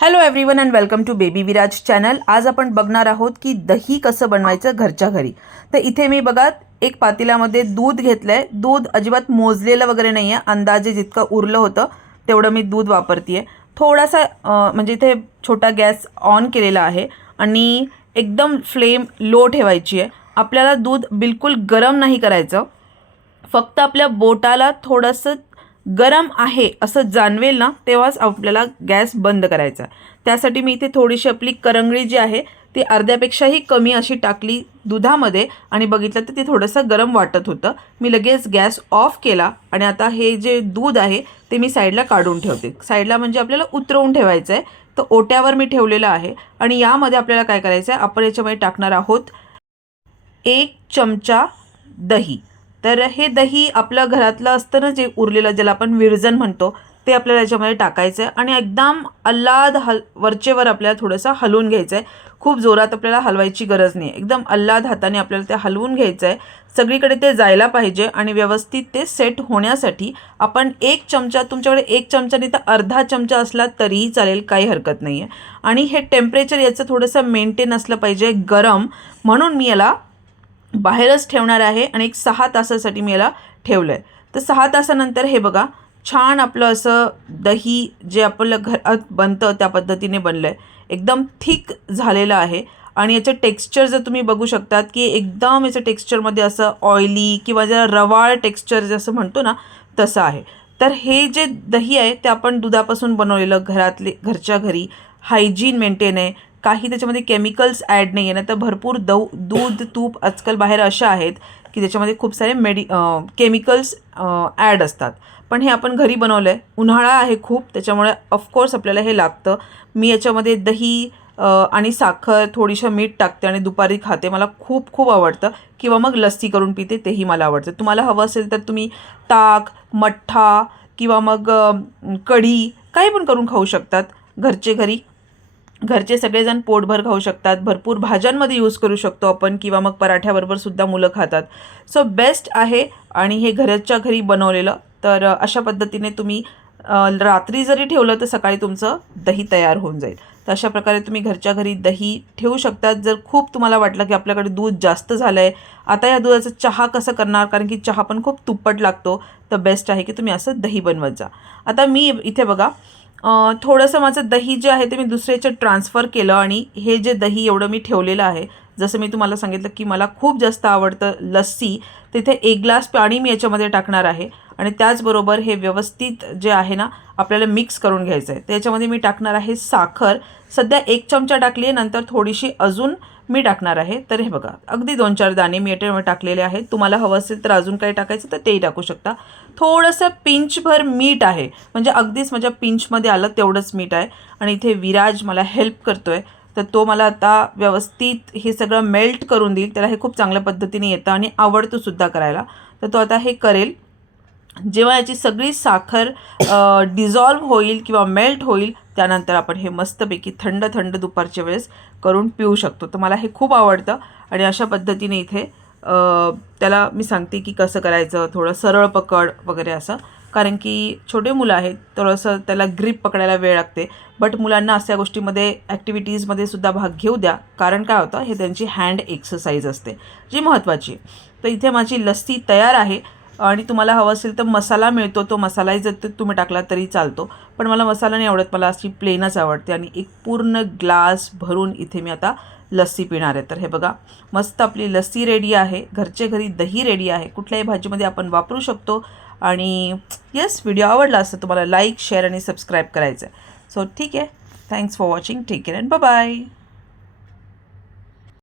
Hello everyone and welcome to baby Viraj channel आज आपण बघणार आहोत की दही कसं बनवायचं घरच्या घरी. तर इथे मी बघा एक पातेल्यामध्ये दूध घेतलं आहे दूध अजिबात मोजलेलं वगैरे नाही आहे अंदाजे जितकं उरलं होतं तेवढं मी दूध वापरते आहे थोडासा म्हणजे इथे छोटा गॅस ऑन केलेला आहे आणि एकदम फ्लेम लो ठेवायची आहे आपल्याला दूध बिलकुल गरम नाही करायचं. फक्त आपल्या बोटाला थोडंसं गरम आहे असं जाणवेल ना तेव्हाच आपल्याला गॅस बंद करायचा. त्यासाठी मी इथे थोडीशी आपली करंगळी जी आहे ती अर्ध्यापेक्षाही कमी अशी टाकली दुधामध्ये आणि बघितलं तर ते थोडंसं गरम वाटत होतं. मी लगेच गॅस ऑफ केला आणि आता हे जे दूध आहे ते मी साईडला काढून ठेवते. साईडला म्हणजे आपल्याला उतरवून ठेवायचं आहे तर ओट्यावर मी ठेवलेलं आहे आणि यामध्ये आपल्याला काय करायचं आहे आपण याच्यामध्ये टाकणार आहोत एक चमचा दही. तर हे दही आपलं घरातलं असतं ना जे उरलेलं ज्याला आपण विरजन म्हणतो ते आपल्याला याच्यामध्ये टाकायचं आहे आणि एकदम अल्लाद हल वरचेवर आपल्याला थोडंसं हलवून घ्यायचं आहे खूप जोरात आपल्याला हलवायची गरज नाही. एकदम अल्लाद हाताने आपल्याला ते हलवून घ्यायचं आहे सगळीकडे ते जायला पाहिजे आणि व्यवस्थित ते सेट होण्यासाठी आपण एक चमचा तुमच्याकडे एक चमचा नाही तर अर्धा चमचा असला तरीही चालेल काही हरकत नाही आहे आणि हे टेम्परेचर याचं थोडंसं मेंटेन असलं पाहिजे गरम. म्हणून मी याला बाहेरच ठेवणार आहे आणि एक सहा तासासाठी मी याला ठेवलं आहे तर सहा तासानंतर हे बघा छान आपलं असं दही जे आपलं घरात बनतं त्या पद्धतीने बनलं आहे एकदम थिक झालेलं आहे. आणि याचं टेक्स्चर जर तुम्ही बघू शकतात की एकदम याचं टेक्स्चरमध्ये असं ऑइली किंवा जरा रवाळ टेक्स्चर जसं म्हणतो ना तसं आहे. तर हे जे दही आहे ते आपण दुधापासून बनवलेलं घरातले घरच्या घरी हायजीन मेंटेन आहे. काही त्याच्यामध्ये केमिकल्स ॲड नाही आहे ना तर भरपूर दऊ दूध तूप आजकाल बाहेर अशा आहेत की त्याच्यामध्ये खूप सारे मेडि केमिकल्स ॲड असतात. पण हे आपण घरी बनवलं आहे उन्हाळा आहे खूप त्याच्यामुळे ऑफकोर्स आपल्याला हे लागतं. मी याच्यामध्ये दही आणि साखर थोडीशं मीठ टाकते आणि दुपारी खाते. मला खूप खूप आवडतं. किंवा मग लस्सी करून पिते तेही मला आवडतं. तुम्हाला हवं असेल तर तुम्ही ताक मठ्ठा किंवा मग कढी काही पण करून खाऊ शकतात. घरचे घरी घरचे सगळेजण पोटभर खाऊ शकतात भरपूर भाज्यांमध्ये यूज करू शकतो आपण किंवा मग पराठ्याबरोबर सुद्धा मुलं खातात. सो बेस्ट आहे आणि हे घरच्या घरी बनवलेलं. तर अशा पद्धतीने तुम्ही रात्री जरी ठेवलं तर सकाळी तुमचं दही तयार होऊन जाईल. तर अशा प्रकारे तुम्ही घरच्या घरी दही ठेवू शकतात. जर खूप तुम्हाला वाटलं की आपल्याकडे दूध जास्त झालं आहे आता या दुधाचा चहा कसं करणार? कारण की चहा पण खूप तुप्पट लागतो. तर बेस्ट आहे की तुम्ही असं दही बनवत जा. आता मी इथे बघा थोडंसं माझं दही जे आहे ते मी दुसऱ्याच्यात ट्रान्सफर केलं आणि हे जे दही एवढं मी ठेवलेलं आहे जसं मी तुम्हाला सांगितलं की मला खूप जास्त आवडतं लस्सी तिथे एक ग्लास पाणी मी याच्यामध्ये टाकणार आहे आणि त्याचबरोबर हे व्यवस्थित जे आहे ना आपल्याला मिक्स करून घ्यायचं आहे. त्याच्यामध्ये मी टाकणार आहे साखर. सध्या एक चमचा टाकली आहे नंतर थोडीशी अजून मी टाकणार आहे. तर हे बघा अगदी दोन चार दाणे मी याच्यामध्ये टाकलेले आहेत. तुम्हाला हवं असेल तर अजून काही टाकायचं तर तेही टाकू शकता. थोडंसं पिंचभर मीठ आहे. म्हणजे अगदीच माझ्या पिंचमध्ये आलं तेवढंच मीठ आहे. आणि इथे विराज मला हेल्प करतो आहे तर तो मला आता व्यवस्थित हे सगळं मेल्ट करून देईल. त्याला हे खूप चांगल्या पद्धतीने येतं आणि आवडतोसुद्धा करायला. तर तो आता हे करेल. जेव्हा याची सगळी साखर डिझॉल्व्ह होईल किंवा मेल्ट होईल त्यानंतर आपण हे मस्तपैकी थंड थंड दुपारच्या वेळेस करून पिऊ शकतो. तर मला हे खूप आवडतं. आणि अशा पद्धतीने इथे त्याला मी सांगते की कसं करायचं थोडं सरळ पकड वगैरे असं. कारण की छोटे मुलं आहेत थोडंसं त्याला ग्रीप पकडायला वेळ लागते. बट मुलांना अशा गोष्टीमध्ये ॲक्टिव्हिटीजमध्ये सुद्धा भाग घेऊ द्या. कारण काय होतं हे त्यांची हँड एक्सरसाइज असते जी महत्त्वाची तर इथे माझी लस्सी तयार आहे. आणि तुम्हाला हवं असेल तर मसाला मिळतो तो मसालाही जर तुम्ही टाकला तरी चालतो. पण मला मसाला नाही आवडत मला अशी प्लेनच आवडते आणि एक पूर्ण ग्लास भरून इथे मी आता लस्सी पिणार आहे. तर हे बघा मस्त आपली लस्सी रेडी आहे. घरचे घरी दही रेडी आहे. कुठल्याही भाजीमध्ये आपण वापरू शकतो. आणि येस व्हिडिओ आवडला असतं तुम्हाला लाईक शेअर आणि सबस्क्राईब करायचं आहे सो ठीक आहे. Thanks for watching take care and bye